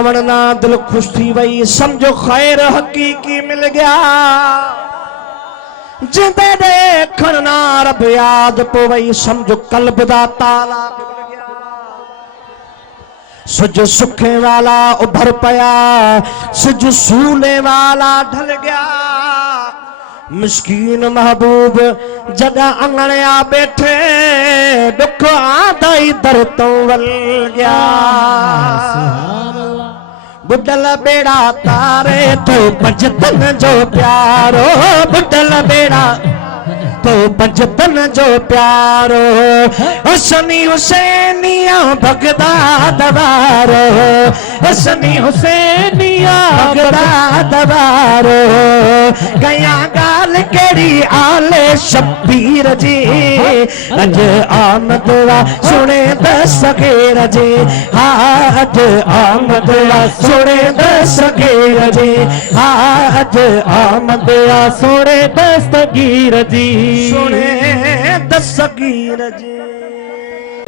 जावण ना दिल खुश थी वही, समझो खैर हकीकी मिल गया। जिंदे देखण ना रब याद पो वही, समझो कल्ब दा ताला खुल गया। सुज सुखे वाला उभर पया, सुज सूले वाला ढल गया। मिस्कीन महबूब जगह अंगणिया बैठे, दुख आदाई दर तो वल गया। बुढ़ल बेड़ा तारे तो पंजतन जो प्यारो, बुढ़ल बेड़ा तो पंजतन जो प्यारो। हसनी हुसैनिया भगदा दवारो, हसनी हुसैनिया भगदा दवारो। गया गाल केड़ी आले शब्बीर जी, अज आमदवा सुने दसगीर जी। आज आमदवा सुने दसगीर जी, आज आमदवा सुने दस्तगीर जी, सुने दस्तगीर जी।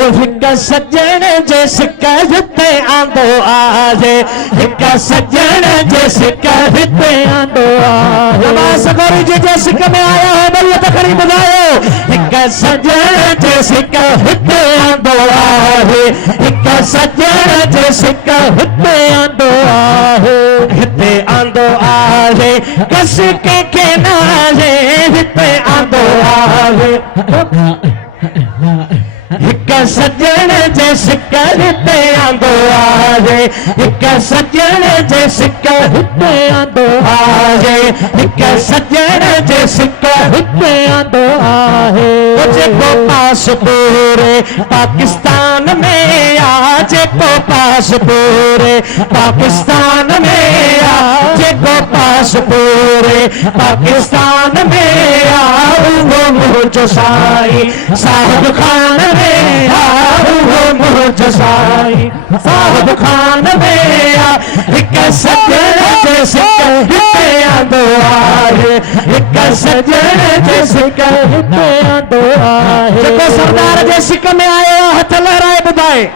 हिक सजण जे सिक हिते आंदो आहे, हिक सजण जे सिक हिते आंदो आहे। नवाज़ गौरी जी जे सिक में आया हो बल्ले तखरी बुधायो। हिक सजण जे सिक हिते आंदो आहे, हिक सजण जे सिक हिते आंदो आहे, हिते आंदो आहे। कस के नाले हिते आंदो आहे। हिक सजण जे सिक हिते आंदो आहे, हिक सजण जे सिक हिते आंदो आहे, हिक सजण जे सिक हिते आंदो आहे। जेको पासपोर पाकिस्तान में आ, जेको पासपोर पाकिस्तान में आ, जेको पासपोर पाकिस्तान में आ। वो मुझो साईं साहिब खान में आ, वो मुझो साईं साहिब खान में आ। हिक सजण जे सिक हिते आंदो आहे, हिक सजण जे सिक हिते आंदो आहे। जेको सरदार जे सिक में आयो हथ लहराए ॿुधाए,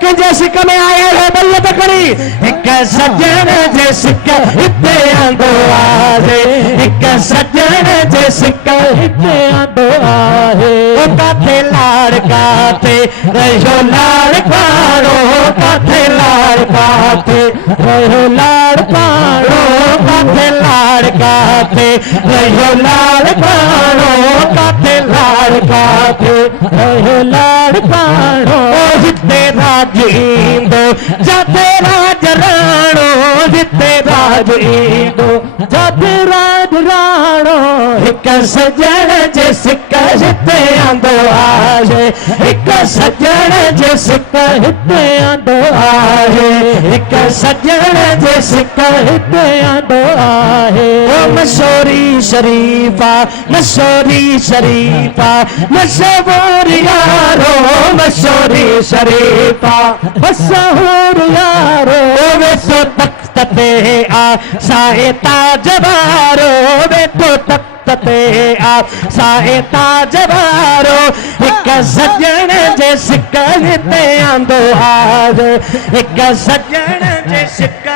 के जे सिक में आया है बल्ले तकड़ी। हिक सजण जे सिक हिते आंदो आहे, हिक सजण जे सिक हिते आंदो आहे। ओ काथे लाड़ काथे रहियो लाड़ पाड़ो, काथे लाड़ काथे रहियो लाड़ पाड़ो, काथे लाड़ काथे रहियो लाड़ पाड़ो, काथे लाड़ काथे रहियो लाड़ पाड़ो। हिते राज ईंदो जाते राज राणो, हिते राज ईंदो जाते राज राणो। हिक सजण जे सिक हिते आंदो आहे, हिक सजण जे सिक हिते आंदो आहे, हिक सजण जे सिक हिते आंदो आहे। ओ मशहूरी शरीफा मशहूरी शरीफा मशहूर यारो, मशहूरी शरीफा मशहूर यारो। वेठो तख्त ते आ साए ताजवारो, वेठो तख्त ते आ साए ताजवारो। हिक सजण जे सिक हिते आंदो आहे, हिक सजण जे सिक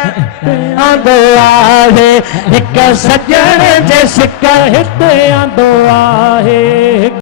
आंदो आहे, हिक सजण जे सिक हिते आंदो आहे।